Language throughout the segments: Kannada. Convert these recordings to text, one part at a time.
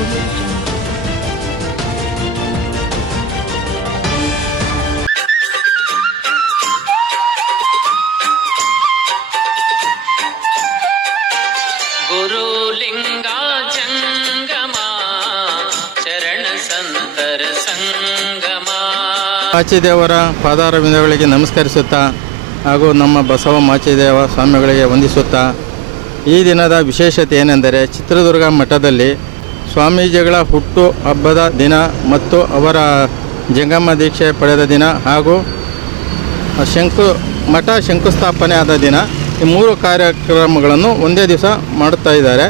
ಗುರುಲಿಂಗ ಜಂಗಮ ಶರಣ ಸಂತರ ಸಂಗಮ. ಮಾಚಿದೇವರ ಪಾದಾರವಿಂದಗಳಿಗೆ ನಮಸ್ಕರಿಸುತ್ತಾ ಹಾಗೂ ನಮ್ಮ ಬಸವ ಮಾಚಿದೇವ ಸ್ವಾಮಿಗಳಿಗೆ ವಂದಿಸುತ್ತಾ, ಈ ದಿನದ ವಿಶೇಷತೆ ಏನೆಂದರೆ ಚಿತ್ರದುರ್ಗ ಮಠದಲ್ಲಿ ಸ್ವಾಮೀಜಿಗಳ ಹುಟ್ಟು ಹಬ್ಬದ ದಿನ ಮತ್ತು ಅವರ ಜಂಗಮ ದೀಕ್ಷೆ ಪಡೆದ ದಿನ ಹಾಗೂ ಮಠ ಶಂಕುಸ್ಥಾಪನೆ ಆದ ದಿನ, ಈ 3 ಕಾರ್ಯಕ್ರಮಗಳನ್ನು ಒಂದೇ ದಿವಸ ಮಾಡುತ್ತಾ ಇದ್ದಾರೆ.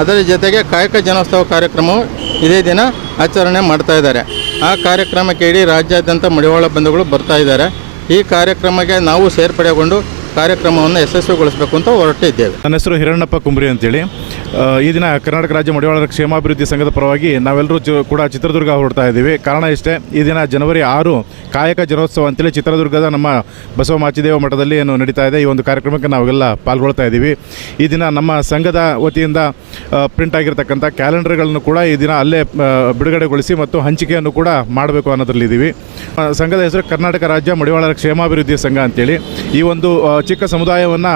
ಅದರ ಜೊತೆಗೆ ಕಾಯಕ ಜನೋತ್ಸವ ಕಾರ್ಯಕ್ರಮವು ಇದೇ ದಿನ ಆಚರಣೆ ಮಾಡ್ತಾ ಇದ್ದಾರೆ. ಆ ಕಾರ್ಯಕ್ರಮಕ್ಕೆ ಇಡೀ ರಾಜ್ಯಾದ್ಯಂತ ಮಡಿವಾಳ ಬಂಧುಗಳು ಬರ್ತಾ ಇದ್ದಾರೆ. ಈ ಕಾರ್ಯಕ್ರಮಕ್ಕೆ ನಾವು ಸೇರ್ಪಡೆಗೊಂಡು ಕಾರ್ಯಕ್ರಮವನ್ನು ಯಶಸ್ವಿಗೊಳಿಸಬೇಕು ಅಂತ ಹೊರಟಿದ್ದೇವೆ. ನನ್ನ ಹೆಸರು ಹಿರಣ್ಣಪ್ಪ ಕುಂಬ್ರಿ ಅಂತೇಳಿ. ಈ ದಿನ ಕರ್ನಾಟಕ ರಾಜ್ಯ ಮಡಿವಾಳರ ಕ್ಷೇಮಾಭಿವೃದ್ಧಿ ಸಂಘದ ಪರವಾಗಿ ನಾವೆಲ್ಲರೂ ಕೂಡ ಚಿತ್ರದುರ್ಗ ಹೊರಡ್ತಾ ಇದ್ದೀವಿ. ಕಾರಣ ಇಷ್ಟೇ, ಈ ದಿನ ಜನವರಿ 6 ಕಾಯಕ ಜನೋತ್ಸವ ಅಂತೇಳಿ ಚಿತ್ರದುರ್ಗದ ನಮ್ಮ ಬಸವ ಮಾಚಿದೇವ ಮಠದಲ್ಲಿ ಏನು ನಡೀತಾ ಇದೆ. ಈ ಒಂದು ಕಾರ್ಯಕ್ರಮಕ್ಕೆ ನಾವೆಲ್ಲ ಪಾಲ್ಗೊಳ್ತಾ ಇದ್ದೀವಿ. ಈ ದಿನ ನಮ್ಮ ಸಂಘದ ವತಿಯಿಂದ ಪ್ರಿಂಟ್ ಆಗಿರ್ತಕ್ಕಂಥ ಕ್ಯಾಲೆಂಡರ್ಗಳನ್ನು ಕೂಡ ಈ ದಿನ ಅಲ್ಲೇ ಬಿಡುಗಡೆಗೊಳಿಸಿ ಮತ್ತು ಹಂಚಿಕೆಯನ್ನು ಕೂಡ ಮಾಡಬೇಕು ಅನ್ನೋದ್ರಲ್ಲಿದ್ದೀವಿ. ಸಂಘದ ಹೆಸರು ಕರ್ನಾಟಕ ರಾಜ್ಯ ಮಡಿವಾಳರ ಕ್ಷೇಮಾಭಿವೃದ್ಧಿ ಸಂಘ ಅಂತೇಳಿ. ಈ ಒಂದು ಚಿಕ್ಕ ಸಮುದಾಯವನ್ನು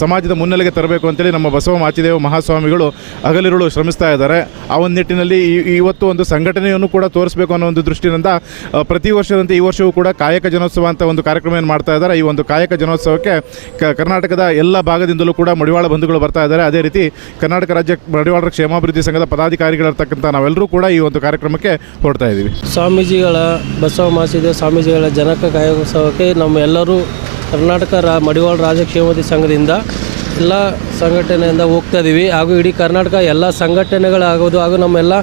ಸಮಾಜದ ಮುನ್ನೆಲೆಗೆ ತರಬೇಕು ಅಂತೇಳಿ ನಮ್ಮ ಬಸವ ಮಾಚಿದೇವ ಮಹಾಸ್ವಾಮಿಗಳು ಹಗಲಿರುಳು ಶ್ರಮಿಸ್ತಾ ಇದ್ದಾರೆ. ಆ ಒಂದು ನಿಟ್ಟಿನಲ್ಲಿ ಇವತ್ತು ಒಂದು ಸಂಘಟನೆಯನ್ನು ಕೂಡ ತೋರಿಸಬೇಕು ಅನ್ನೋ ಒಂದು ದೃಷ್ಟಿಯಿಂದ ಪ್ರತಿ ವರ್ಷದಂತೆ ಈ ವರ್ಷವೂ ಕೂಡ ಕಾಯಕ ಜನೋತ್ಸವ ಅಂತ ಒಂದು ಕಾರ್ಯಕ್ರಮವನ್ನು ಮಾಡ್ತಾ ಇದ್ದಾರೆ. ಈ ಒಂದು ಕಾಯಕ ಜನೋತ್ಸವಕ್ಕೆ ಕರ್ನಾಟಕದ ಎಲ್ಲ ಭಾಗದಿಂದಲೂ ಕೂಡ ಮಡಿವಾಳ ಬಂಧುಗಳು ಬರ್ತಾ ಇದ್ದಾರೆ. ಅದೇ ರೀತಿ ಕರ್ನಾಟಕ ರಾಜ್ಯ ಮಡಿವಾಳರ ಕ್ಷೇಮಾಭಿವೃದ್ಧಿ ಸಂಘದ ಪದಾಧಿಕಾರಿಗಳಿರ್ತಕ್ಕಂಥ ನಾವೆಲ್ಲರೂ ಕೂಡ ಈ ಒಂದು ಕಾರ್ಯಕ್ರಮಕ್ಕೆ ಹೊರಡ್ತಾ ಇದ್ದೀವಿ. ಸ್ವಾಮೀಜಿಗಳ ಬಸವ ಮಾಚಿದೇವ ಸ್ವಾಮೀಜಿಗಳ ಜನಕ ಕಾಯೋತ್ಸವಕ್ಕೆ ನಮ್ಮೆಲ್ಲರೂ ಕರ್ನಾಟಕ ಮಡಿವಾಳ ರಾಜ್ಯ ಕ್ಷೇಮಾಭಿವೃದ್ಧಿ ಸಂಘದಿಂದ ಎಲ್ಲ ಸಂಘಟನೆಯಿಂದ ಹೋಗ್ತಾ ಇದ್ದೀವಿ. ಹಾಗೂ ಇಡೀ ಕರ್ನಾಟಕ ಎಲ್ಲ ಸಂಘಟನೆಗಳಾಗೋದು ಹಾಗೂ ನಮ್ಮೆಲ್ಲ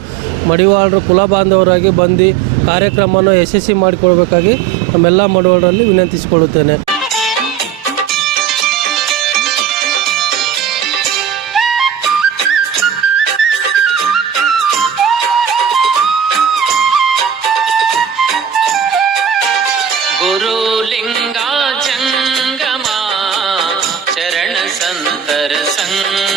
ಮಡಿವಾಳರು ಕುಲ ಬಾಂಧವರಾಗಿ ಬಂದು ಕಾರ್ಯಕ್ರಮವನ್ನು ಯಶಸ್ವಿ ಮಾಡಿಕೊಳ್ಬೇಕಾಗಿ ನಮ್ಮೆಲ್ಲ ಮಡಿವಾಳರಲ್ಲಿ ವಿನಂತಿಸಿಕೊಳ್ಳುತ್ತೇನೆ. ಗುರುಲಿಂಗ ಜಂಗಮ ಶರಣ ಸಂತರ ಸಂಗ